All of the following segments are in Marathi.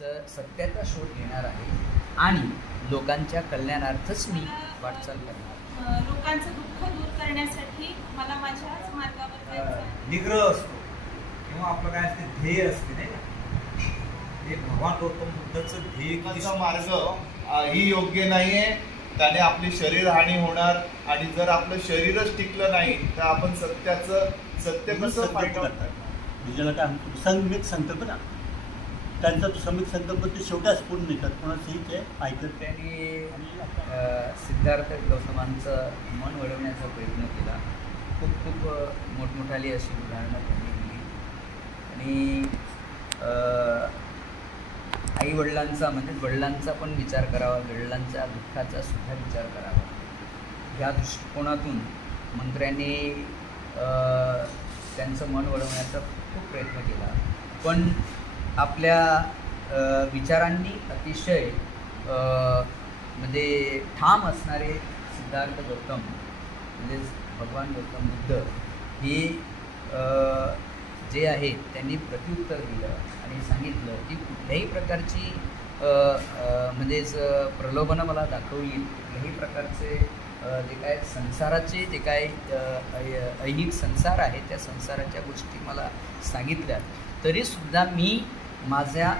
सत्याचा शोध घेणार आहे आणि लोकांच्या कल्याणार्थच मी वाटचाल करणार. लोकांचं दुःख दूर करण्यासाठी मला माझ्याच मार्गावर जायचं. निग्रह असतो किंवा आपलं काय असते ध्येय असते नाही का, ते भगवान गौतम बुद्धाचं ध्येय मार्ग ही योग्य नाहीये. त्याने आपली शरीर हानी होणार आणि जर आपलं शरीरच टिकलं नाही तर आपण सत्य कसं फाईंड आउट करणार. ज्याला काय म्हणतो संमित संकल्प ना, त्यांचा तो संमित संकल्प ते शेवटाच पूर्ण निघतात, कोणाचंही ते ऐकत. त्यांनी सिद्धार्थ गौतमांचं मन वळवण्याचा प्रयत्न केला. खूप खूप मोठमोठाली अशी उदाहरणं त्यांनी दिली आणि आई वडिलांचा म्हणजे वडिलांचा पण विचार करावा, वडिलांच्या दुःखाचा सुद्धा विचार करावा. या दृष्टिकोनातून मंत्र्यांनी त्यांचं मन वळवण्याचा खूप प्रयत्न केला. पण आपल्या विचारांनी अतिशय म्हणजे ठाम असणारे सिद्धार्थ गौतम म्हणजेच भगवान गौतम बुद्ध हे जे आहे त्यांनी प्रत्युत्तर दिलं आणि सांगितलं की कुठल्याही प्रकारची म्हणजेच प्रलोभनं मला दाखवली, कुठल्याही प्रकारचे जे काय संसाराचे जे काय ऐहिक संसार आहे त्या संसाराच्या गोष्टी मला सांगितल्या तरीसुद्धा मी माझ्या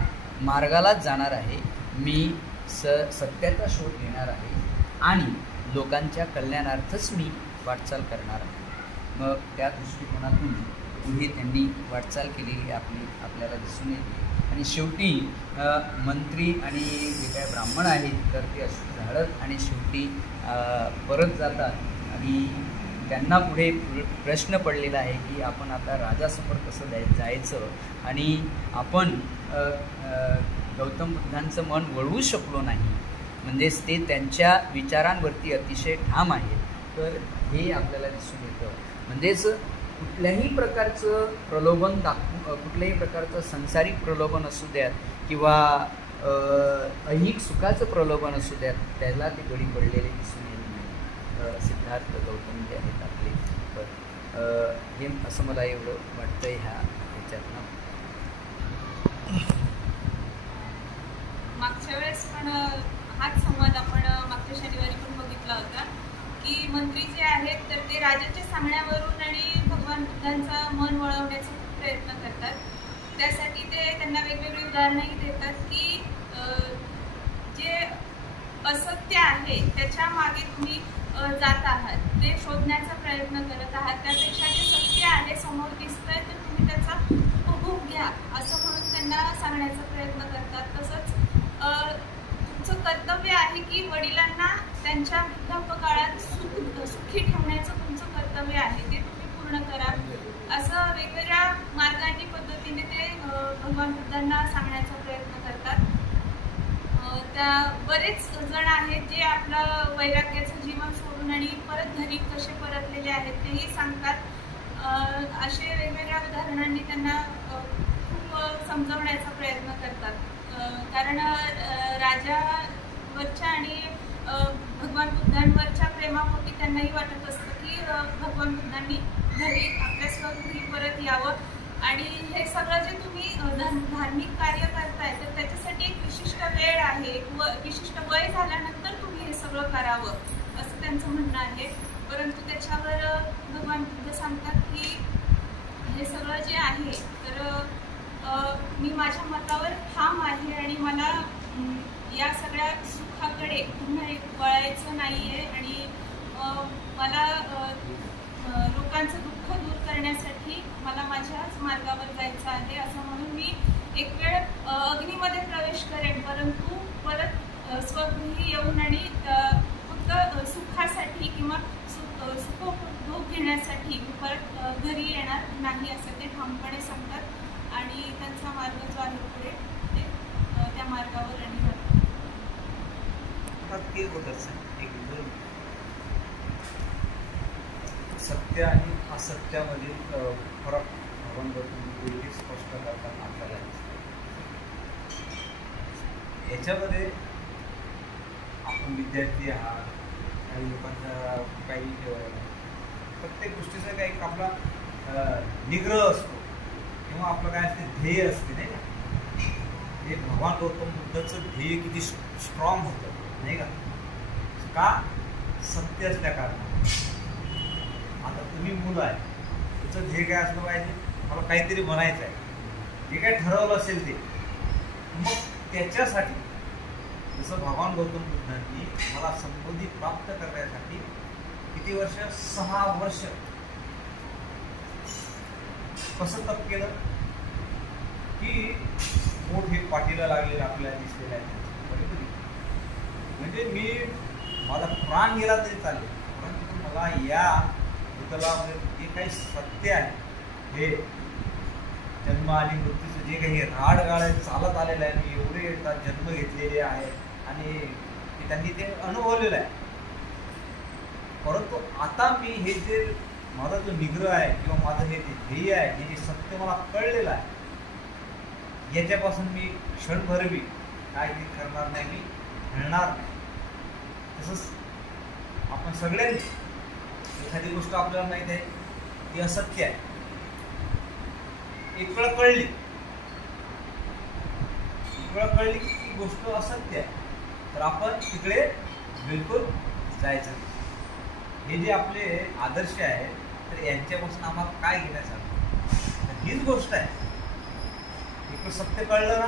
मार्गालाच जाणार आहे. मी सत्याचा शोध घेणार आहे आणि लोकांच्या कल्याणार्थच मी वाटचाल करणार आहे. मग त्या दृष्टिकोनातून पुढे त्यांनी वाटचाल केलेली आपल्याला दिसून येते आणि शेवटी मंत्री आणि जे काय ब्राह्मण आहेत तर ते अशी झाडत आणि शेवटी परत जातात आणि त्यांना पुढे प्रश्न पडलेला आहे की आपण आता राजासमोर कसं जायचं आणि आपण गौतम बुद्धांचं मन वळवू शकलो नाही, म्हणजेच ते त्यांच्या विचारांवरती अतिशय ठाम आहेत. तर हे आपल्याला दिसून येतं. म्हणजेच कुठल्याही प्रकारचं प्रलोभन कुठल्याही प्रकारचं सांसारिक प्रलोभन असू द्यात किंवा ऐहिक सुखाचं प्रलोभन असू द्यात त्याला ते गडी पडलेले दिसून येत नाही. सिद्धार्थ गौतम जे आहेत आपले तर हे असं मला एवढं वाटतंय ह्याच्यातनं. मागच्या वेळेस पण हाच संवाद आपण मागच्या शनिवारी पण बघितला होता की मंत्री जे आहेत तर ते राजाच्या सांगण्यावरून आणि भगवान बुद्धांचा मन वळवण्याचा प्रयत्न करतात. त्यासाठी ते त्यांना वेगवेगळी उदाहरणंही देतात की जे असत्य आहे त्याच्या मागे तुम्ही जात आहात, ते शोधण्याचा प्रयत्न करत आहात. त्यापेक्षा जे सत्य आहे समोर दिसतंय तर तुम्ही त्याचा उपभोग घ्या असं म्हणून त्यांना सांगण्याचा प्रयत्न करतात. तसंच तुमचं कर्तव्य आहे की वडिलांना त्यांच्या वृद्धापकाळात सुखी ठेवण्याचं तुमचं कर्तव्य आहे, ते तुम्ही पूर्ण करा असं वेगवेगळ्या मार्गांनी पद्धतीने ते भगवान बुद्धांना सांगण्याचा प्रयत्न करतात. त्या बरेच जण आहेत जे आपलं वैराग्याचं जीवन सोडून आणि परत घरी कसे परतलेले आहेत तेही सांगतात. असे वेगवेगळ्या उदाहरणांनी त्यांना खूप समजवण्याचा प्रयत्न करतात. कारण राजावरच्या आणि भगवान बुद्धांवरच्या प्रेमापोटी त्यांनाही वाटत असतं की भगवान बुद्धांनी घरी आपल्या स्वगृही परत यावं आणि हे सगळं जे तुम्ही धार्मिक कार्य करताय तर त्याच्यासाठी एक विशिष्ट वेळ आहे, एक विशिष्ट वय झाल्यानंतर तुम्ही हे सगळं करावं असं त्यांचं म्हणणं आहे. परंतु त्याच्यावर भगवान बुद्ध सांगतात की हे सगळं जे आहे तर मी माझ्या मतावर ठाम आहे आणि मला या सगळ्या सुखाकडे पुन्हा वळायचं नाही आहे आणि मला लोकांचं दुःख दूर करण्यासाठी मला माझ्याच मार्गावर जायचं आहे असं म्हणून मी एक वेळ अग्नीमध्ये प्रवेश करेन परंतु परत स्वगृही येऊन आणि फक्त सुखासाठी किंवा सुखोपभोग घेण्यासाठी परत घरी येणार नाही असं ते ठामपणे सांगतात आणि त्यांचा मार्ग जो आहे पुढे ते त्या मार्गावर आणि सत्य आणि असत्यामधील फरक भगवान गौतम बुद्ध स्पष्ट करताना आपल्याला याच्यामध्ये आपण विद्यार्थी आहात, काही लोकांचा काही प्रत्येक गोष्टीचा काही आपला निग्रह असतो किंवा आपलं काय असते ध्येय असते नाही का, हे भगवान गौतम बुद्धाचं ध्येय किती स्ट्रॉंग होतं नाही का सत्य असल्या कारणाने. आता तुम्ही मुलं आहे, तुमचं ध्येय काय असलं पाहिजे, मला काहीतरी म्हणायचं आहे, जे काय ठरवलं असेल ते, मग त्याच्यासाठी जसं भगवान गौतम बुद्धांनी मला संबोधी प्राप्त करण्यासाठी किती वर्ष, 6 वर्ष कसं तप केलं की मोठ हे पाठीला लागलेलं आपल्याला दिसलेलं आहे. बरोबर, म्हणजे मी माझा प्राण गेला तरी चालेल, परंतु मला या भूतलामध्ये जे काही सत्य आहे, हे जन्म आणि मृत्यूचं जे काही राडगाड चालत आलेलं आहे, मी एवढे जन्म घेतलेले आहेत आणि त्यांनी ते अनुभवलेलं आहे. परंतु आता मी हे जे माझा जो निग्रह आहे किंवा माझं हे जे ध्येय आहे, हे जे सत्य मला कळलेलं आहे, याच्यापासून मी क्षणभरही काय ते करणार नाही, मी हलणार नाही. तसंच आपण सगळ्यांनी एखादी गोष्ट आपल्याला माहीत आहे ती असत्य आहे, एक वेळ कळली की ती गोष्ट असत्य आहे, तर आपण तिकडे बिलकुल जायचं नाही. हे जे आपले आदर्श आहेत, तर यांच्यापासून आम्हाला काय घेण्यासारखं, हीच गोष्ट आहे. इकडं सत्य कळलं ना,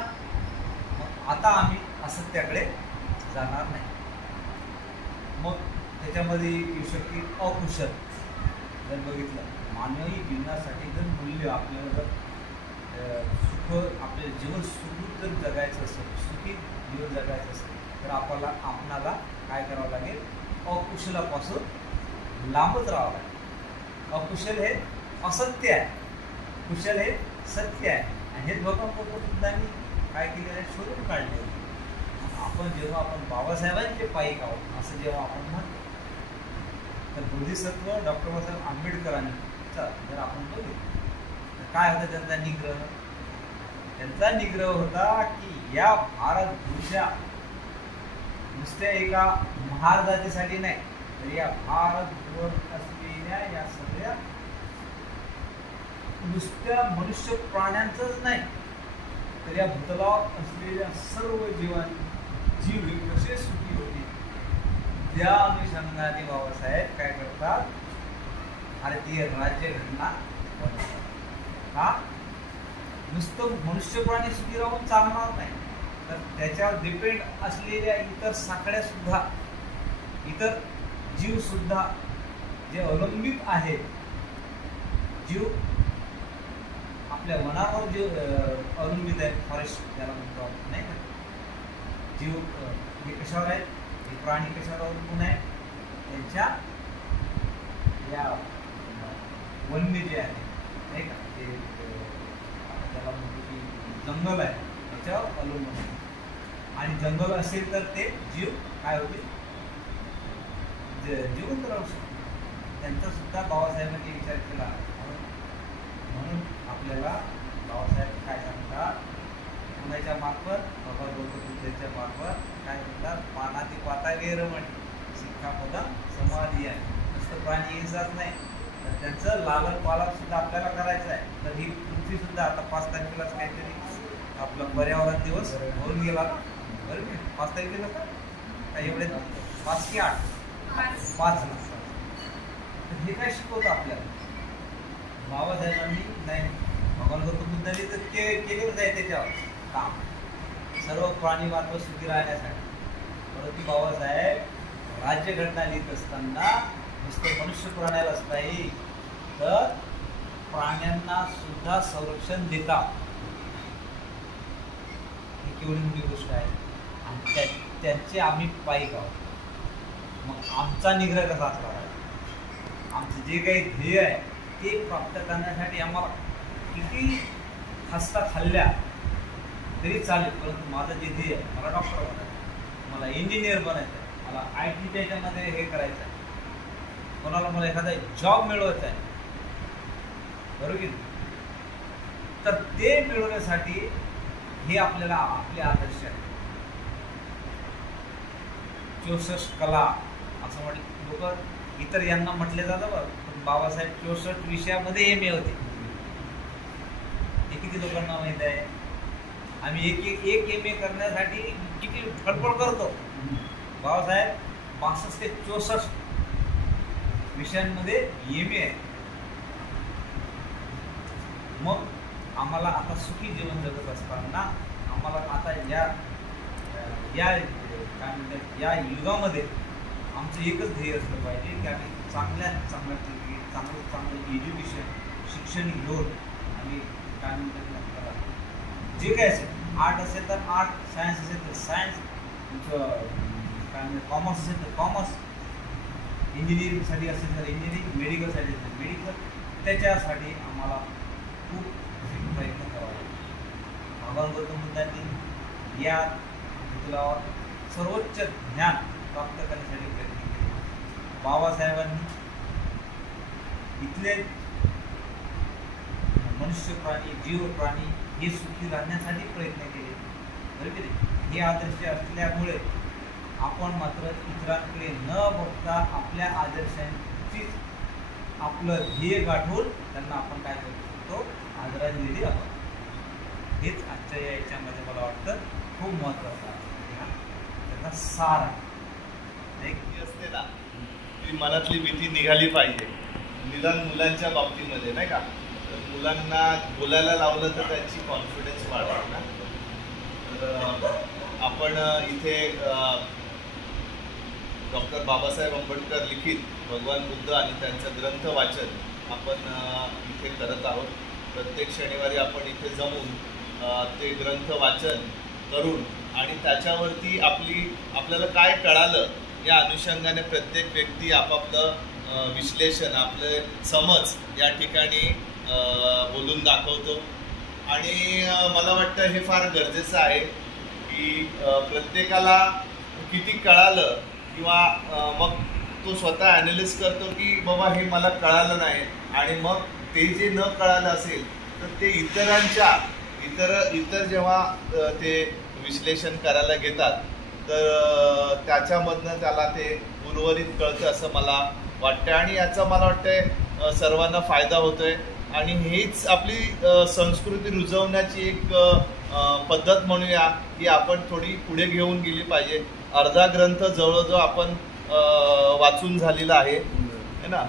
मग आता आम्ही असत्याकडे जाणार नाही. मग त्याच्यामध्ये येऊ शकते अकुशल. जर बघितलं, मानवी जीवनासाठी जर मूल्य आपल्याला जर सुख, आपले जीवन सुखरूप जर जगायचं असेल, सुखी जीवन जगायचं असेल, तर आपणाला काय करावं लागेल, अकुशलापासून लांबच राहावं लागेल. अकुशल हे असत्य आहे, कुशल हे सत्य आहे. आणि हेच भगवान गौतम बुद्धांनी काय केलेलं आहे, शोधून काढले. जेव्हा आपण बाबासाहेबांचे पायिक आहोत असं जेव्हा आपण म्हणतो, तर बोधिसत्व डॉक्टर बाबासाहेब आंबेडकरांचा जर आपण बघितलं तर काय होतं त्यांचा निग्रह. त्यांचा निग्रह होता की या भारत भूषा नुसत्या एका महार जातीसाठी नाही, तर या भारतभर असलेल्या या सगळ्या नुसत्या मनुष्य प्राण्यांचंच नाही, तर या भूतलावर असलेल्या सर्व जीव कसे सुखी होते, त्या अनुषंगाने बाबासाहेब काय करतात, भारतीय राज्यघटना बनवतात. का नुसतं मनुष्य प्राणी सुखी राहून चालणार नाही, तर त्याच्यावर डिपेंड असलेल्या इतर साखळ्या सुद्धा, इतर जीव सुद्धा जे अवलंबित आहेत, जीव आपल्या वनावर जे अवलंबित आहेत, फॉरेस्ट त्याला म्हणतो आपण नाही का, जीव हे कशावर आहेत, हे प्राणी कशावर अवलंबून आहेत, त्यांच्या या वन्य जे आहे नाही का, ते त्याला म्हणतो की जंगल आहे, त्याच्यावर अवलंबून आहे. आणि जंगल असेल तर ते जीव काय होतील, जिवंत राहू शकतो. त्यांचा सुद्धा बाबासाहेबांनी विचार केला. म्हणून आपल्याला बाबासाहेब काय सांगतात, पुण्याच्या मार्फत, भगवान गौतम बुद्धांच्या मार्फत काय म्हणतात, पानाती पाता गेरमणी शिक्षापदा समाधी आहे. नुसतं प्राणी हिंसाच नाही, तर त्यांचं लालन पालन सुद्धा आपल्याला करायचं आहे. तर ही पृथ्वी सुद्धा आता 5 तारखेलाच काहीतरी आपला पर्यावरण दिवस होऊन गेला, बरोबर. 5 तारखेला काय एवढे 5 की 8, 5 तर हे काय शिकवतं आपल्याला बाबासाहेबांनी, नाही भगवान गौतम बुद्धांनी तर केलेलंच आहे त्याच्यावर काम, सर्व प्राणी मात्र सुखी राहण्यासाठी. परंतु बाबासाहेब राज्यघटना लिहित असताना नुसतं मनुष्य प्राण्यालाच नाही, तर प्राण्यांना सुद्धा संरक्षण देतात. ही केवढी मोठी गोष्ट आहे. आणि त्यांचे आम्ही पायिक आहोत. मग आमचा निग्रह कसा असला पाहिजे, आमचं जे काही ध्येय आहे ते प्राप्त करण्यासाठी आम्हाला किती खस्ता खाल्ल्या तरी चालेल, परंतु माझं जे ध्येय आहे, मला डॉक्टर बनायचं आहे, मला इंजिनियर बनायचं आहे, मला IT त्याच्यामध्ये हे करायचं आहे, कोणाला मला एखादा जॉब मिळवायचा आहे, बरोबर. तर ते मिळवण्यासाठी हे आपल्याला आपले आदर्श आहे. 64 कला असं म्हटलं लोक, इतर यांना म्हटले जातं बरं, पण बाबासाहेब 64 विषयामध्ये MA होते. हे किती लोकांना माहीत आहे. आम्ही एक MA करण्यासाठी किती फडफड करतो. बाबासाहेब 62 ते 64 विषयांमध्ये MA आहे. मग आम्हाला आता सुखी जीवन जगत असताना आम्हाला आता या काय म्हणतात या युगामध्ये आमचं एकच ध्येय असलं पाहिजे की आम्ही चांगलं एज्युकेशन शिक्षण घेऊन आम्ही काय म्हणतात जे काय असेल आर्ट असेल तर आर्ट, सायन्स असेल तर सायन्स, काय म्हणतात कॉमर्स असेल तर कॉमर्स, इंजिनिअरिंगसाठी असेल तर इंजिनिअरिंग, मेडिकलसाठी असेल तर मेडिकल, त्याच्यासाठी आम्हाला खूप प्रयत्न करावा लागेल. भगवान गौतम बुद्धांनी या पुतळ्यावर सर्वोच्च ज्ञान प्राप्त करण्यासाठी प्रयत्न केले. बाबासाहेबांनी इथले मनुष्य प्राणी, जीव प्राणी हे सुखी राहण्यासाठी प्रयत्न केले. बरोबर की नाही? हे आदर्श असल्यामुळे आपण मात्र इतरांकडे न बघता आपल्या आदर्शांची आपलं ध्येय गाठून त्यांना आपण काय करू शकतो, आदरांजली आपण. हेच आजच्या याच्यामध्ये मला वाटतं खूप महत्त्वाचं आहे. त्याचा सार आहे. एक असते ना ती मनातली भीती निघाली पाहिजे, निदान मुलांच्या बाबतीमध्ये नाही का. तर मुलांना बोलायला लावलं तर त्यांची कॉन्फिडन्स वाढेल ना. तर आपण इथे डॉक्टर बाबासाहेब आंबेडकर लिखित भगवान बुद्ध आणि त्यांचं ग्रंथ वाचन आपण इथे करत आहोत. प्रत्येक शनिवारी आपण इथे जमून ते ग्रंथ वाचन करून आणि त्याच्यावरती आपल्याला काय कळालं या अनुषंगाने प्रत्येक व्यक्ती आपापलं विश्लेषण, आपले समज या ठिकाणी बोलून दाखवतो. आणि मला वाटतं हे फार गरजेचं आहे की प्रत्येकाला किती कळालं किंवा मग तो स्वतः ॲनालिस करतो की बाबा हे मला कळालं नाही, आणि मग ते जे न कळालं असेल तर ते इतर जेव्हा ते विश्लेषण करायला घेतात तर त्याच्यामधनं त्याला ते उर्वरित कळतं असं मला वाटतं. आणि याचा मला वाटतं सर्वांना फायदा होतोय. आणि हीच आपली संस्कृती रुजवण्याची एक पद्धत म्हणूया की आपण थोडी पुढे घेऊन गेली पाहिजे. अर्धा ग्रंथ जवळजवळ आपण वाचून झालेला आहे ना.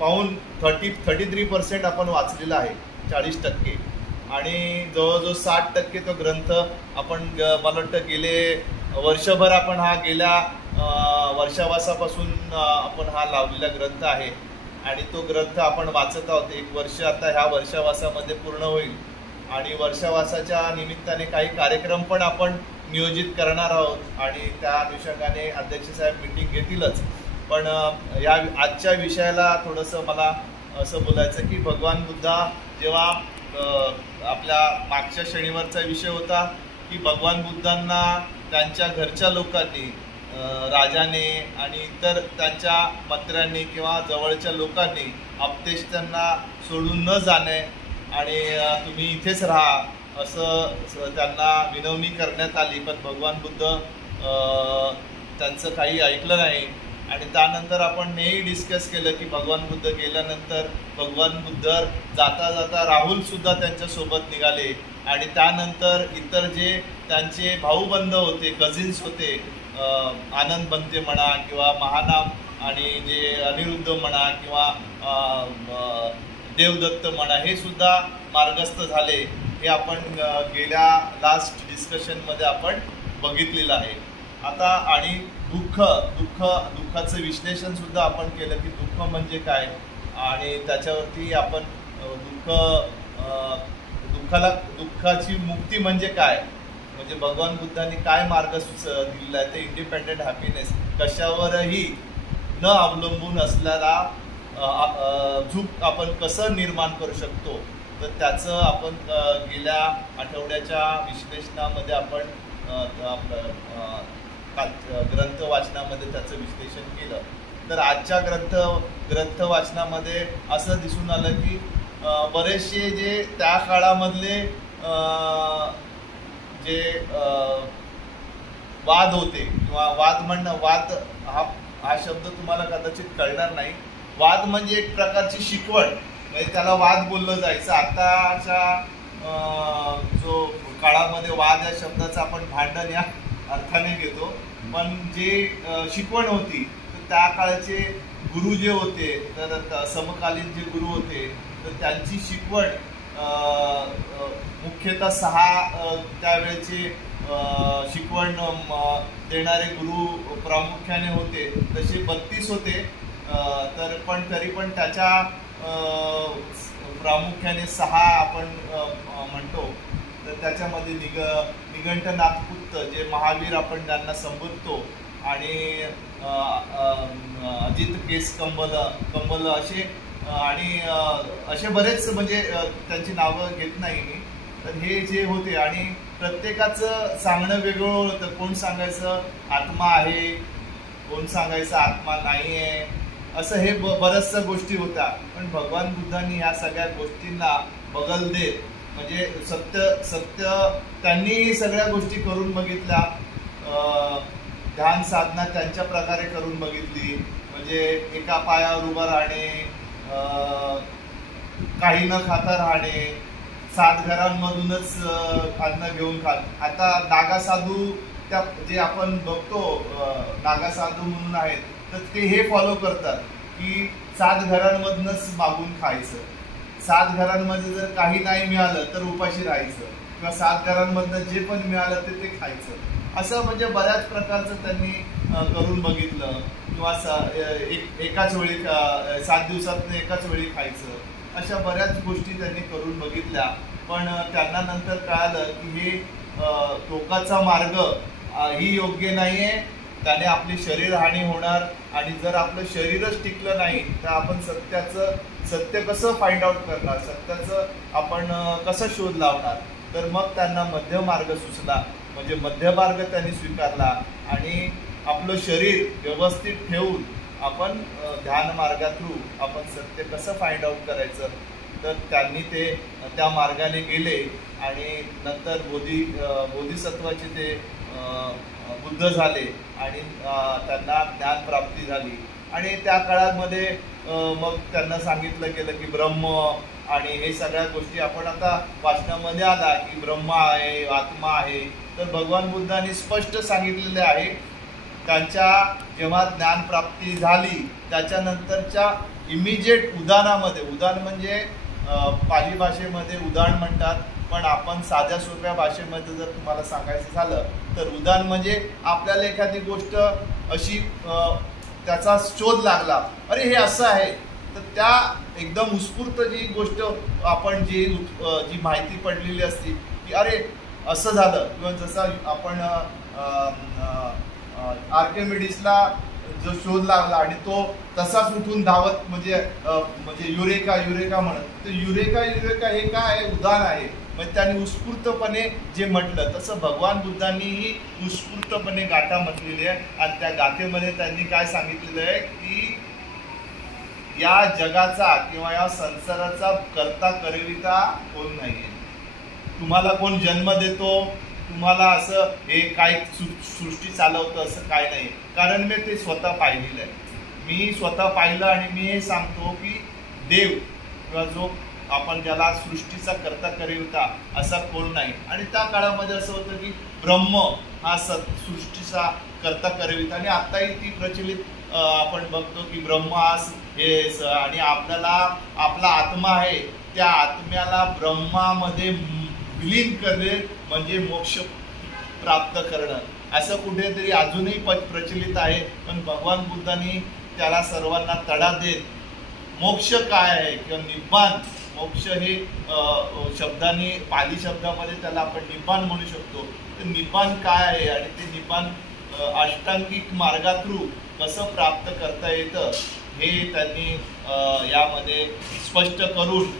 पाहून 33% आपण वाचलेला आहे, 40%. आणि जवळजवळ 60% तो ग्रंथ आपण मला वाटतं गेले वर्षभर आपण हा गेल्या वर्षावासापासून आपण हा लावलेला ग्रंथ आहे. आणि तो ग्रंथ आपण वाचत आहोत. 1 वर्ष आता ह्या वर्षावासामध्ये पूर्ण होईल. आणि वर्षावासाच्या निमित्ताने काही कार्यक्रम पण आपण नियोजित करणार आहोत आणि त्या अनुषंगाने अध्यक्ष साहेब मीटिंग घेतीलच. पण या आजच्या विषयाला थोडंसं मला असं बोलायचं की भगवान बुद्धा जेव्हा आपल्या मागच्या शनिवारचा विषय होता की भगवान बुद्धांना त्यांच्या घरच्या लोकांनी, राजाने आणि इतर त्यांच्या मंत्र्यांनी किंवा जवळच्या लोकांनी अपतेष्टांना सोडून न जाणे आणि तुम्ही इथेच राहा असं त्यांना विनवणी करण्यात आली. पण भगवान बुद्ध त्यांचं काही ऐकलं नाही. आणि त्यानंतर आपण हेही डिस्कस केलं की भगवान बुद्ध गेल्यानंतर भगवान बुद्ध जाता जाता राहुलसुद्धा त्यांच्यासोबत निघाले. आणि त्यानंतर इतर जे त्यांचे भाऊबंध होते, कझिन्स होते, आनंद बनते म्हणा किंवा महानाम आणि जे अनिरुद्ध म्हणा किंवा देवदत्त म्हणा, हे सुद्धा मार्गस्थ झाले. हे आपण गेल्या लास्ट डिस्कशनमध्ये आपण बघितलेलं आहे. आता आणि दुःखाचं विश्लेषण सुद्धा आपण केलं की दुःख म्हणजे काय आणि त्याच्यावरती आपण दुःखाची मुक्ती म्हणजे काय, म्हणजे भगवान बुद्धांनी काय मार्ग दिलेला आहे ते इंडिपेंडेंट हॅपीनेस, कशावरही न अवलंबून असलेला झुक आपण कसं निर्माण करू शकतो. तर त्याचं आपण गेल्या आठवड्याच्या विश्लेषणामध्ये आपण ग्रंथ वाचनामध्ये त्याचं विश्लेषण केलं. तर आजच्या ग्रंथ वाचनामध्ये असं दिसून आलं की बरेचसे जे त्या काळामधले जे वाद होते किंवा वाद हा शब्द तुम्हाला कदाचित कळणार नाही. वाद म्हणजे एक प्रकारची शिकवण, म्हणजे त्याला वाद बोललं जायचं. आताच्या जो काळामध्ये वाद या शब्दाचा आपण भांडण या अर्थाने घेतो, पण जे शिकवण होती तर त्या काळाचे गुरु जे होते, तर समकालीन जे गुरु होते, तर त्यांची शिकवण मुख्यतः 6 त्यावेळेचे शिकवण देणारे गुरु प्रामुख्याने होते, तसे 32 होते. तर पण तरी पण त्याच्या प्रामुख्याने 6 आपण म्हणतो. तर त्याच्यामध्ये निघंट नाथपुत्त जे महावीर आपण ज्यांना संबोधतो, आणि अजित केस कंबल असे आणि असे बरेच, म्हणजे त्यांची नावं घेत नाही मी. तर हे जे होते, आणि प्रत्येकाचं सांगणं वेगळं होतं. कोण सांगायचं आत्मा आहे, कोण सांगायचं आत्मा नाही आहे, असं हे बऱ्याचशा गोष्टी होत्या. पण भगवान बुद्धांनी ह्या सगळ्या गोष्टींना बगल देत, म्हणजे सत्य त्यांनी सगळ्या गोष्टी करून बघितल्या. ध्यान साधना त्यांच्या प्रकारे करून बघितली, म्हणजे एका पायावर उभं राहणे, काही न खाता राहणे, 7 घरांमधूनच अन्न घेऊन खात. आता नागा साधू त्या जे आपण बघतो, नागा साधू म्हणून आहेत, तर ते हे फॉलो करतात की 7 घरांमधूनच मागून खायचं. 7 घरांमध्ये जर काही नाही मिळालं तर उपाशी राहायचं, किंवा 7 घरांमधनं जे पण मिळालं ते खायचं. असं म्हणजे बऱ्याच प्रकारचं त्यांनी करून बघितलं. किंवा एकाच वेळी 7 दिवसात एकाच वेळी खायचं, अशा बऱ्याच गोष्टी त्यांनी करून बघितल्या. पण त्यांना नंतर कळालं की हे टोकाचा मार्ग ही योग्य नाही आहे. त्याने आपली शरीर हानी होणार, आणि जर आपलं शरीरच टिकलं नाही तर आपण सत्य कसं फाइंड आउट करणार, सत्याचं आपण कसं शोध लावणार. तर मग त्यांना मध्य मार्ग सुचला, म्हणजे मध्य मार्ग त्यांनी स्वीकारला, आणि आपलं शरीर व्यवस्थित ठेवून आपण ध्यान मार्गा थ्रू आपण सत्य कसं फाइंड आउट करायचं. तर त्यांनी ते त्या मार्गाने गेले, आणि नंतर बोधिसत्वाचे ते बुद्ध झाले, आणि त्यांना ज्ञान प्राप्ती झाली. आणि त्या काळामध्ये मग त्यांना सांगितलं गेलं की ब्रह्म, आणि हे सगळ्या गोष्टी आपण आता वाचनामध्ये आला की ब्रह्म आहे, आत्मा आहे. तर भगवान बुद्धांनी स्पष्ट सांगितलेले आहे. त्यांच्या जेव्हा ज्ञान प्राप्ती झाली त्याच्यानंतरच्या इमिजिएट उदानामध्ये, उदान म्हणजे पाली भाषेमध्ये उदान म्हणतात, पण आपण साध्या सोप्या भाषेमध्ये जर तुम्हाला सांगायचं झालं तर उदान म्हणजे आपल्याला एखादी गोष्ट अशी त्याचा शोध लागला, अरे हे असं आहे, तर त्या एकदम उत्स्फूर्त जी गोष्ट आपण जी माहिती पडलेली असती की अरे असं झालं, किंवा जसं आपण आर्किमिडीसला जो शोध लागला आणि तो तसाच उठून धावत म्हणजे युरेका म्हणत, तर युरेका हे काय आहे, उदान आहे. म्हणजे त्यांनी उत्स्फूर्तपणे जे म्हटलं तसं भगवान बुद्धांनीही उत्स्फूर्तपणे गाथा म्हटलेली आहे. आणि त्या गाथेमध्ये त्यांनी काय सांगितलेलं आहे की या जगाचा किंवा या संसाराचा करता करविता कोण नाहीये. तुम्हाला कोण जन्म देतो, तुम्हाला असं हे काय सृष्टी चालवतं असं काय नाही, कारण मी ते स्वतः पाहिलेलं आहे. मी स्वतः पाहिलं आणि मी हे सांगतो की देव किंवा जो आपण ज्याला सृष्टीचा करता करविता असा कोण नाही. आणि त्या काळामध्ये असं होतं की ब्रह्म हा सृष्टीचा करता करविता, आणि आताही ती प्रचलित आपण बघतो की ब्रह्म हा हे, आणि आपल्याला आपला आत्मा आहे, त्या आत्म्याला ब्रह्मामध्ये विलीन करणे म्हणजे मोक्ष प्राप्त करणं, असं कुठेतरी अजूनही प्रचलित आहे. पण भगवान बुद्धांनी त्याला सर्वांना तडा देत मोक्ष काय आहे किंवा निब्बाण, मोक्ष हे शब्दाने पाली शब्दामध्ये त्याला आपण निब्बाण म्हणू शकतो. तर निब्बाण काय आहे आणि ते निब्बाण अष्टांगिक मार्गा थ्रू कसं प्राप्त करता येतं हे त्यांनी यामध्ये स्पष्ट करून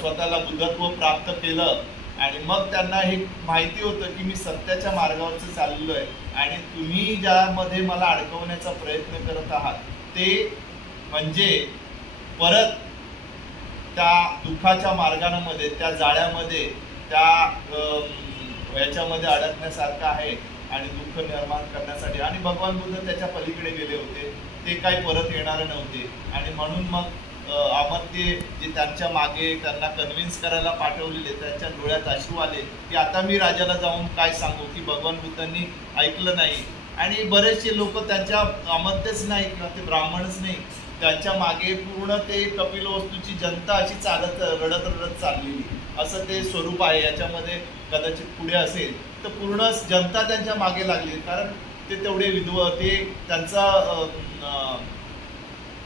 स्वतःला बुद्धत्व प्राप्त केलं. आणि मग त्यांना हे माहिती होतं की मी सत्याच्या मार्गावरचं चाललेलो आहे, आणि तुम्ही ज्यामध्ये मला अडकवण्याचा प्रयत्न करत आहात ते म्हणजे परत त्या दुःखाच्या मार्गामध्ये, त्या जाळ्यामध्ये, त्या ह्याच्यामध्ये अडकण्यासारखं आहे आणि दुःख निर्माण करण्यासाठी. आणि भगवान बुद्ध त्याच्या पलीकडे गेले होते, ते काही परत येणारे नव्हते. आणि म्हणून मग अमर्त्य जे त्यांच्या मागे त्यांना कन्व्हिन्स करायला पाठवलेले त्यांच्या डोळ्यात अश्रू आले की आता मी राजाला जाऊन काय सांगू की भगवान बुद्धांनी ऐकलं नाही. आणि बरेचसे लोक त्यांच्या अमर्त्यच नाही किंवा ते ब्राह्मणच नाही, त्यांच्या मागे पूर्ण ते कपिलवस्तूची जनता अशी चालत रडत रडत चाललेली असं ते स्वरूप आहे. याच्यामध्ये कदाचित पुढे असेल तर पूर्ण जनता त्यांच्या मागे लागली, कारण ते तेवढे ते त्यांचा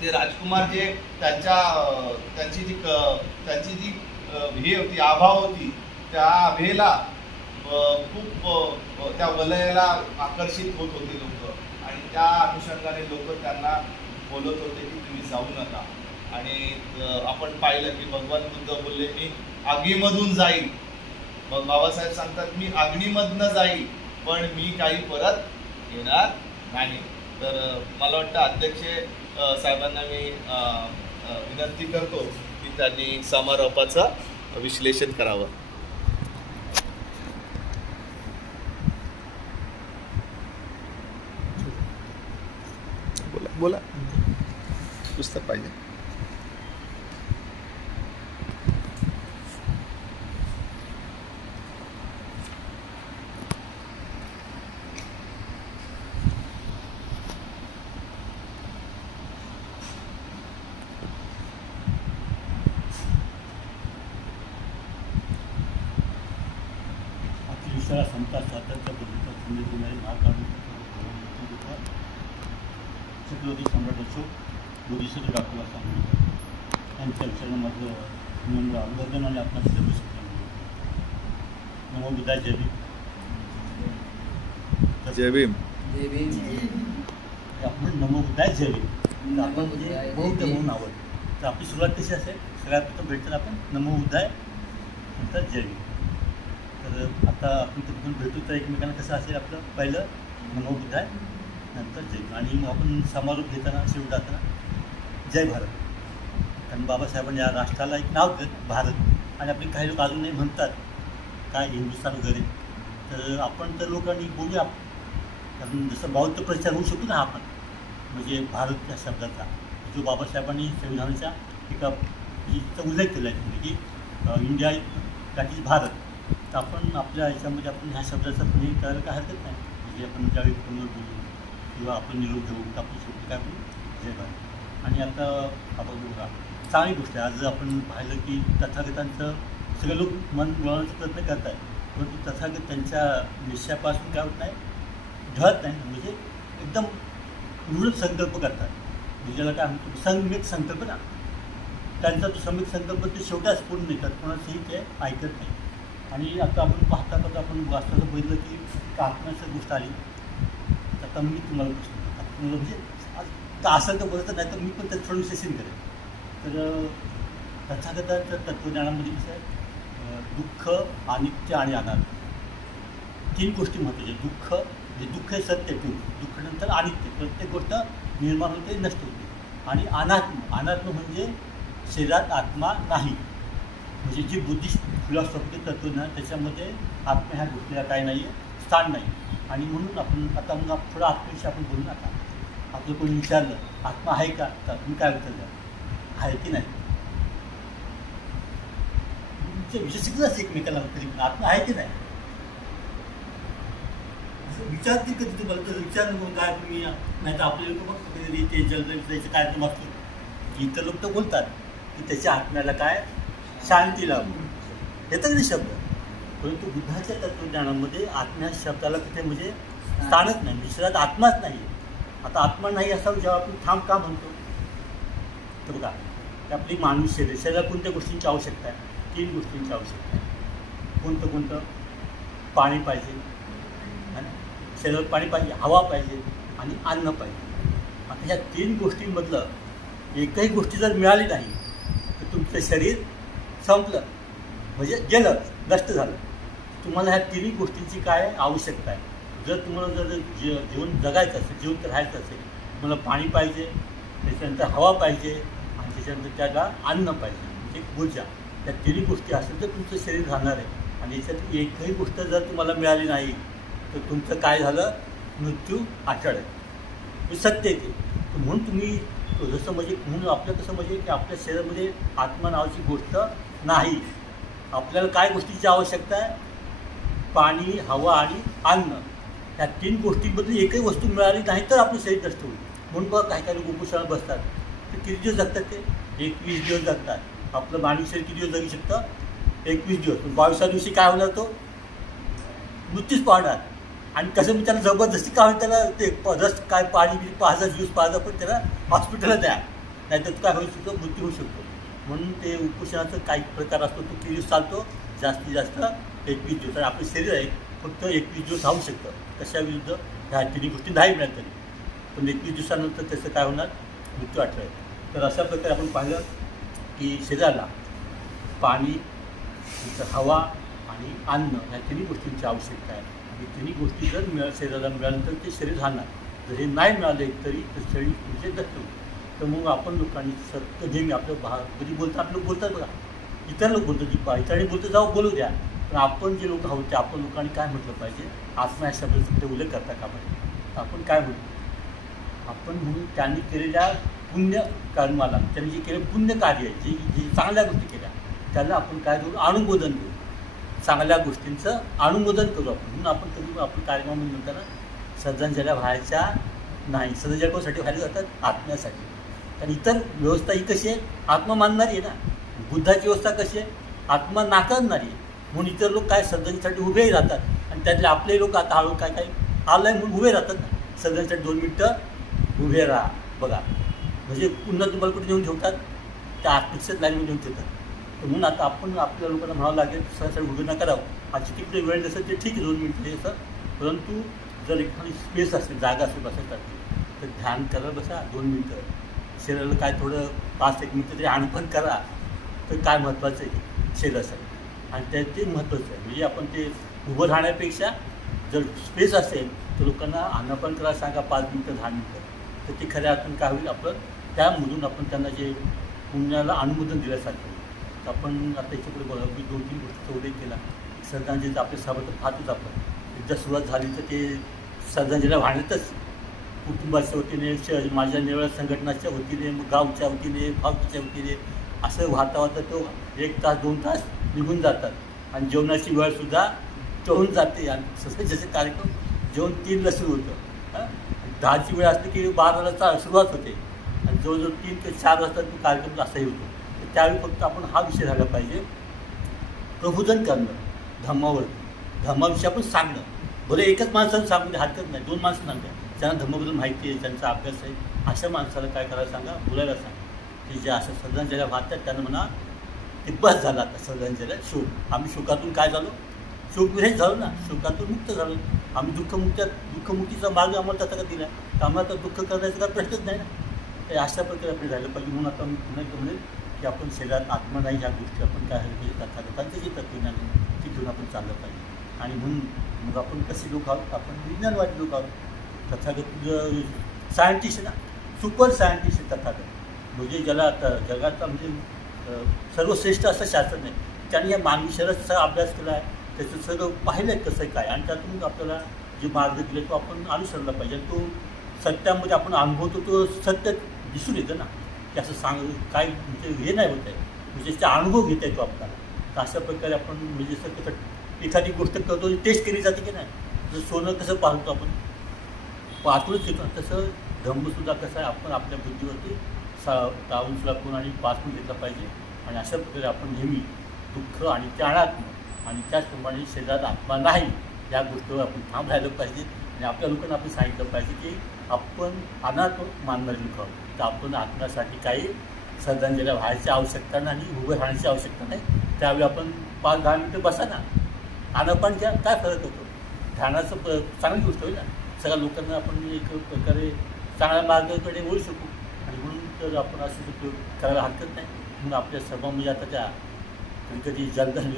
ते राजकुमार जे त्यांची जी हे होती आभा होती त्या आभेला खूप त्या वलयाला आकर्षित होत होते लोक, आणि त्या अनुषंगाने लोक त्यांना बोलत होते की तुम्ही जाऊ नका. आणि आपण पाहिलं की भगवान बुद्ध बोलले मी आगीमधून जाईल. मग बाबासाहेब सांगतात मी अग्नीमधनं जाईल पण मी काही परत येणार नाही. तर मला वाटतं अध्यक्ष साहेबांना मी विनंती करतो की त्यांनी समारोपाचं विश्लेषण करावं. बोला पुस्तक पाहिजे. अतिविशाळा समता स्वातंत्र्य बद्दलचा संदेश देणारे महाकाव्य छत्रपती सम्राट अशोक बोधिसत्व डॉक्टर आंबेडकर यांच्या विचारांना माझं नम्र अभिवादन आणि आपला सर्व नमो बुद्धाय जय भीम. जय भीम. जय भीम. आपण नमो बुद्धाय जय भीम आपण म्हणजे बौद्ध म्हणून आवड. तर आपली सुरुवात कशी असेल सगळ्यात प्रथम भेटतात आपण नमो बुद्धाय नंतर जय भीम. तर आता आपण तिथून भेटू तर एकमेकांना कसं असेल आपलं पहिलं नमो बुद्धाय नंतर जय, आणि मग आपण समारोप घेताना शेवट जाताना जय भारत. कारण बाबासाहेबांनी या राष्ट्राला एक नाव दिलं भारत, आणि आपले काही लोक अजूनही म्हणतात काय हिंदुस्थान वगैरे. तर आपण तर लोकांनी बोलूया, कारण जसं बौद्ध प्रचार होऊ शकतो ना आपण, म्हणजे भारत या शब्दाचा जो बाबासाहेबांनी संविधानाच्या एका उल्लेख केला आहे की इंडिया दॅट इज भारत. तर आपण आपल्या ह्याच्यामध्ये आपण ह्या शब्दाचा पण हे करायला काय हरकत नाही. म्हणजे आपण ज्यावेळी फोनवर बोलू किंवा आपण निरोप घेऊ तर आपण शेवटी काय बोलू जय भारत. आणि आता आपण बघा चांगली गोष्ट आहे. आज आपण पाहिलं की तथागतांचं सगळे लोक मन वळवण्याचा प्रयत्न करत आहेत, परंतु तथागत त्यांच्या निश्चयापासून काय होत नाही ढळत नाही, म्हणजे एकदम दृढ संकल्प करतात. म्हणजे ज्याला काय म्हणतो संमित संकल्प ना, त्यांचा तो संमित संकल्प ते शेवटाच पूर्ण नाही करत, कोणाचंही ते ऐकत नाही. आणि आता आपण पाहता आपण वाचताना बघितलं की आत्म्याची गोष्ट आली. आता मी तुम्हाला प्रश्न म्हणजे असं तर बोलत नाही तर मी पण त्यात थोडं विश्लेषण करेन. तर तथागतांच्या तत्त्वज्ञानामध्ये कसं आहे दुःख, अनित्य आणि अनात्म तीन गोष्टी महत्त्वाच्या. दुःख म्हणजे दुःख हे सत्य टूर, दुःख नंतर अनित्य, प्रत्येक गोष्ट निर्माण होते नष्ट होते. आणि अनात्म म्हणजे शरीरात आत्मा नाही, म्हणजे जी बुद्धिस्ट फिलॉसॉफी तत्त्वज्ञान त्याच्यामध्ये आत्मा ह्या गोष्टीला काय नाही आहे, स्थान नाही. आणि म्हणून आपण आता मग थोडं आत्म्याविषयी आपण बोलू नका. आपलं कोणी विचारलं आत्मा आहे का, तर तुम्ही काय विचारलं आहे की नाही. विशेषच एकमेकाला तरी आत्मा आहे की नाही असं विचारतील कधी तुम्हाला. तर विचार मग काय तुम्ही नाही तर आपले लोक बघतो कधी ते जलदरीचं कार्यक्रम असतो, इतर लोक तर बोलतात की त्याच्या आत्म्याला काय शांती लाभो, येतात नाही शब्द. परंतु बुद्धाच्या तत्त्वज्ञानामध्ये आत्म्या शब्दाला तिथे म्हणजे स्थानच नाही, विषयात आत्माच नाही. आता आत्मा नाही असा जेव्हा आपण थांब का म्हणतो तर बघा की आपली माणूस शरीराला कोणत्या गोष्टींची आवश्यकता आहे, तीन गोष्टींची आवश्यकता आहे. कोणतं पाणी पाहिजे, शरीरात पाणी पाहिजे, हवा पाहिजे आणि अन्न पाहिजे. आता ह्या तीन गोष्टींमधलं एकही गोष्टी जर मिळाली नाही तर तुमचं शरीर संपलं, म्हणजे गेलं, नष्ट झालं. तुम्हाला ह्या तिन्ही गोष्टींची काय आवश्यकता आहे. जर तुम्हाला जर जीवन जगायचं असेल, जीवन राहायचं असेल, तुम्हाला पाणी पाहिजे, त्याच्यानंतर हवा पाहिजे आणि त्याच्यानंतर त्याला अन्न पाहिजे, म्हणजे ऊर्जा. त्या तिन्ही गोष्टी असेल तर तुमचं शरीर राहणार आहे. आणि याच्यात एकही गोष्ट जर तुम्हाला मिळाली नाही तर तुमचं काय झालं, मृत्यू अटळ आहे, हे सत्य येते. म्हणून तुम्ही शकतो. जसं म्हणजे म्हणून आपलं कसं म्हणजे की आपल्या शरीरामध्ये आत्मा नावाची गोष्ट नाही. आपल्याला काय गोष्टीची आवश्यकता आहे? पाणी, हवा आणि अन्न. ह्या 3 गोष्टींमधून एकही वस्तू मिळाली नाही तर आपलं शरीर नष्ट होईल. म्हणून बघा काही काही लोक उपोषणाला बसतात, तर किती दिवस जगतात? ते 21 दिवस जगतात. आपलं मानवी शरीर किती दिवस जगू शकतं? 21 दिवस. पण 22व्या दिवशी काय होणार? तो मृत्यूच पाहणार. आणि कसं मी त्याला जबरदस्ती काय त्याला ते रस काय पाणी पाहायचा, ज्यूस पाहायचा, पण त्याला हॉस्पिटलला द्या, नाहीतर काय होऊ शकतो? मृत्यू होऊ शकतो. म्हणून ते उपोषणाचा काही प्रकार असतो, तो किती दिवस चालतो? जास्तीत जास्त 21 दिवस. आणि आपलं शरीर आहे फक्त 21 दिवस राहू शकतं. कशाविरुद्ध? ह्या 3 गोष्टी नाही मिळाल्या तरी. पण 21 दिवसानंतर त्याचं काय होणार? मृत्यू अटळ. तर अशा प्रकारे आपण पाहिलं की शरीराला पाणी, हवा आणि अन्न ह्या 3 गोष्टींची आवश्यकता आहे. आणि 3 गोष्टी जर शरीराला मिळाल्यानंतर ते शरीर राहणार. जर हे नाही मिळाले तरी ते शरीर म्हणजे दत्त होईल. तर मग आपण लोकांनी सत्य नेहमी आपलं कधी बोलतात, आपलं बोलतात बघा, इतर लोक बोलतात की इतरांनी बोलतो जाऊ बोलू द्या, पण आपण जे लोक आहोत ते आपण लोकांनी काय म्हटलं पाहिजे? आत्मा या शब्दाचा ते उल्लेख करता का पाहिजे? आपण काय म्हणतो? आपण म्हणून त्यांनी केलेल्या पुण्य कर्माला, त्यांनी जे केलं पुण्य कार्य आहे, जी चांगल्या गोष्टी केल्या, त्याला आपण काय करू? अनुमोदन करू. चांगल्या गोष्टींचं अनुमोदन करू आपण. म्हणून आपण कधी आपण कार्यक्रमामध्ये म्हणताना श्रद्धांजल्या व्हायच्या नाही. श्रद्धांजल्या कोणासाठी व्हायला जातात? आत्म्यासाठी. आणि इतर व्यवस्था ही कशी आहे? आत्मा मानणारी आहे ना. बुद्धाची व्यवस्था कशी आहे? आत्मा नाकारणारी आहे. म्हणून इतर लोक काय श्रद्धांसाठी उभेही राहतात. आणि त्यातले आपले लोक आता हळू काय काय आलं आहे म्हणून उभे राहतात ना. श्रद्धांसाठी 2 मिनटं उभे राहा. बघा म्हणजे पुन्हा तुम्हाला कुठे नेऊन ठेवतात? त्या आत्मक्षेत लाईनमध्ये नेऊन ठेवतात. तर म्हणून आता आपण आपल्या लोकांना म्हणावं लागेल सरासरी उभे नका राहू. आजची तिकडे वेळ जसं ते ठीक आहे 2 मिनटं हे असं. परंतु जर एखादी स्पेस असेल, जागा असेल बसायसाठी, तर ध्यान करा, बसा 2 मिनटं. शरीराला काय थोडं 5-1 मिनटं तरी आणपण करा. तर काय महत्त्वाचं आहे शरीरासाठी. आणि ते महत्त्वाचं आहे. म्हणजे आपण ते उभं राहण्यापेक्षा जर स्पेस असेल तर लोकांना आणपण करा, सांगा 5 मिनटं 10 मिनटं. तर ते खऱ्या अर्थानं काय होईल? आपलं त्यामधून आपण त्यांना जे पुण्याला अनुमोदन दिल्यासारखं. तर आपण आता याच्यापुढे बोला मी 2-3 गोष्टीचा उल्लेख केला. श्रद्धांजलीचं आपले सभा तर पाहतोच आपण. एकदा सुरुवात झाली तर ते श्रद्धांजलीला वाहण्यातच कुटुंबाच्या वतीने, माझ्या निवड संघटनाच्या वतीने, गावच्या वतीने, भावकीच्या वतीने असं वाहता वाहता तो 1 तास 2 तास निघून जातात. आणि जेवणाची वेळसुद्धा टळून जाते. आणि जसे कार्यक्रम जेवण 3ला सुरू होतं, 10ची वेळ असली की 12ला सुरुवात होते. आणि जवळजवळ 3 ते 4 वाजता तो कार्यक्रम असाही होतो. तर त्यावेळी फक्त आपण हा विषय झाला पाहिजे, प्रबोधन करणं धम्मावरती. धम्माविषयी आपण सांगणं. बरं एकच माणसानं सांगू हरकत नाही, 2 माणसं सांगा ज्यांना धम्माबद्दल माहिती आहे, ज्यांचा अभ्यास आहे, अशा माणसाला काय करायला सांगा? बोलायला सांगा. की जे असं श्रद्धांजल्या वाहतात त्यांना म्हणा ते बस झालं आता श्रद्धांजल्या शोक. आम्ही शोकातून काय झालो? शोकविरहित झालो ना, शोकातून मुक्त झालो. आम्ही दुःखमुक्तीचा मार्ग आम्हाला तसा का दिला? तर आम्हाला दुःख करण्याचा काही प्रश्नच नाही ना. तर अशा प्रकारे आपण राहिलं पाहिजे. म्हणून आता मी पुन्हा एकदा म्हणेल की आपण शरीरात आत्मा नाही, ह्या गोष्टी आपण काय पाहिजे? तथागतांचे जे तत्वज्ञान आहे ते घेऊन आपण चाललं पाहिजे. आणि म्हणून मग आपण कसे लोक आहोत? आपण विज्ञानवादी लोक आहोत. तथागत सायंटिस्ट ना, सुपर सायंटिस्ट आहे तथागत. म्हणजे ज्याला आता जगाचा म्हणजे सर्वश्रेष्ठ असं शास्त्रज्ञ आहे. त्यांनी या मानवी शरीराचा सगळा अभ्यास केला आहे, त्याचं सगळं पाहिलं आहे कसं काय. आणि त्यातून आपल्याला जे मार्ग दिले तो आपण अनुसरला पाहिजे. तो सत्यामध्ये आपण अनुभवतो, तो सत्य दिसून येतं ना, की असं काय म्हणजे हे नाही होत आहे, म्हणजे त्याचा अनुभव घेता येतो आपल्याला. तर अशा प्रकारे आपण म्हणजे सत्य एखादी गोष्ट करतो, टेस्ट केली जाते की नाही. जसं सोनं कसं पाहतो आपण पाहतूनच घेतो, तसं धम्मसुद्धा कसं आहे, आपण आपल्या बुद्धीवरती तावून सुलापून आणि पासून घेतलं पाहिजे. आणि अशा प्रकारे आपण नेहमी दुःख आणि त्याणात्म आणि त्याचप्रमाणे शरीरात आत्मा नाही या गोष्टीवर आपण ठाम राहिलं पाहिजे. आणि आपल्या लोकांना आपण सांगितलं पाहिजे की आपण अनात्म मानणारे लोक आहोत. तर आपण आत्म्यासाठी काही श्रद्धांजल्या व्हायची आवश्यकता नाही, उभं राहण्याची आवश्यकता नाही. त्यावेळी आपण 5-10 मिनटं बसा ना, आनापान घ्या, काय फरक होतो? ध्यानाचं चांगली गोष्ट होईल ना. सगळ्या लोकांना आपण एक प्रकारे चांगल्या मार्गाकडे वळू शकू. आणि म्हणून तर आपण असं उपयोग करायला हरकत नाही. म्हणून आपल्या सभा म्हणजे आता त्या कधी जनधन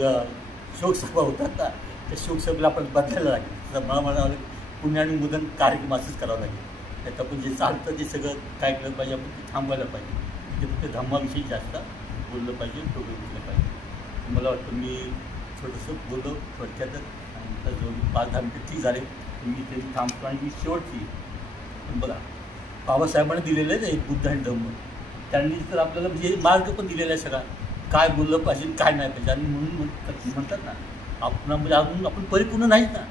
शोकसभा होतात ना, त्या शोकसभेला आपण बदलायला लागेल. मला म्हणावं पुण्यानुमोदन कार्यक्रम असंच करावं लागेल. त्यात आपण जे चालतं ते सगळं काय केलं पाहिजे, आपण ते थांबवायला पाहिजे. ते फक्त धम्माविषयी जास्त बोललं पाहिजे, डोकं घेतलं पाहिजे. मला वाटतं मी छोटंसं बोललो थोडक्यातच. आणि नंतर 5-10 मिनिटं ठीक झाले, मी तरी थांबतो. आणि मी शेवटची बघा बाबासाहेबांनी दिलेलं आहे एक बुद्ध आणि धम्म. त्यांनी तर आपल्याला म्हणजे मार्ग पण दिलेला आहे सगळा, काय बोललं पाहिजे काय नाही पाहिजे. आणि म्हणून म्हणतात ना, आपणामध्ये अजून आपण परिपूर्ण नाहीत ना,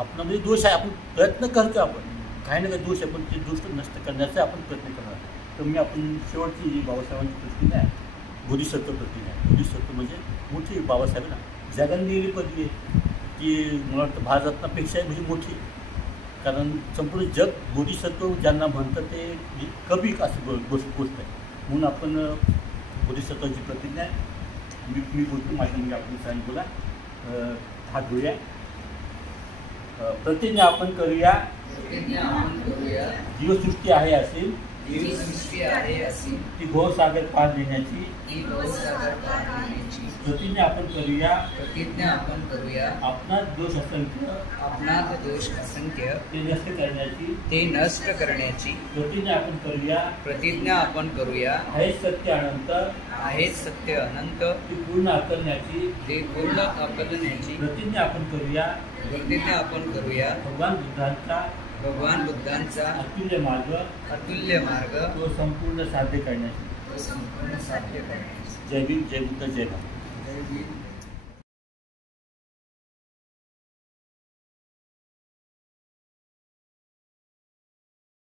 आपणामध्ये दोष आहे, आपण प्रयत्न करतो, आपण काही ना काही दोष आहे पण ते दोष नष्ट करण्याचा आपण प्रयत्न करणार. तर मी आपण शेवटची जी बाबासाहेबांची प्रतिमा आहे, बोधिसत्व प्रतिमा आहे. बोधिसत्व म्हणजे मोठी बाबासाहेब ना, जगाने दिलेली पदवी आहे ती मला वाटतं भारतरत्नापेक्षा म्हणजे मोठी, कारण संपूर्ण जग बोधिसत्व ज्यांना म्हणतं ते कमी असं गोष्ट आहे. म्हणून आपण बोधिसत्वाची प्रतिज्ञा आहे. मी बोलतो माझ्या म्हणजे आपण सांग बोला, हात धुया. प्रतिज्ञा आपण करूया, प्रतिज्ञा आपण करूया, जीवसृष्टी आहे असेल जीवसृष्टी आहे अशी ती घोसागर पार देण्याची ती गौसागर पार देण्याची प्रतिज्ञा आपण करूया. प्रतिज्ञा आपण करूया, आपणात दोष असंख्य आपणात दोष असंख्य ते नष्ट करण्याची ते नष्ट करण्याची प्रतिज्ञा आपण करूया. प्रतिज्ञा आपण करूया. आहे सत्य अनंत आहे सत्य अनंत ती पूर्ण आकलण्याची ते पूर्ण आकलण्याची प्रतिज्ञा आपण करूया. प्रतिज्ञा आपण करूया. भगवान बुद्धांचा भगवान बुद्धांचा अतुल्य मार्ग अतुल्य मार्ग तो संपूर्ण साध्य करण्याची. तो संपूर्ण साध्य करण्याची. जय भीम, जय बुद्ध, जय भारत. जय भीम.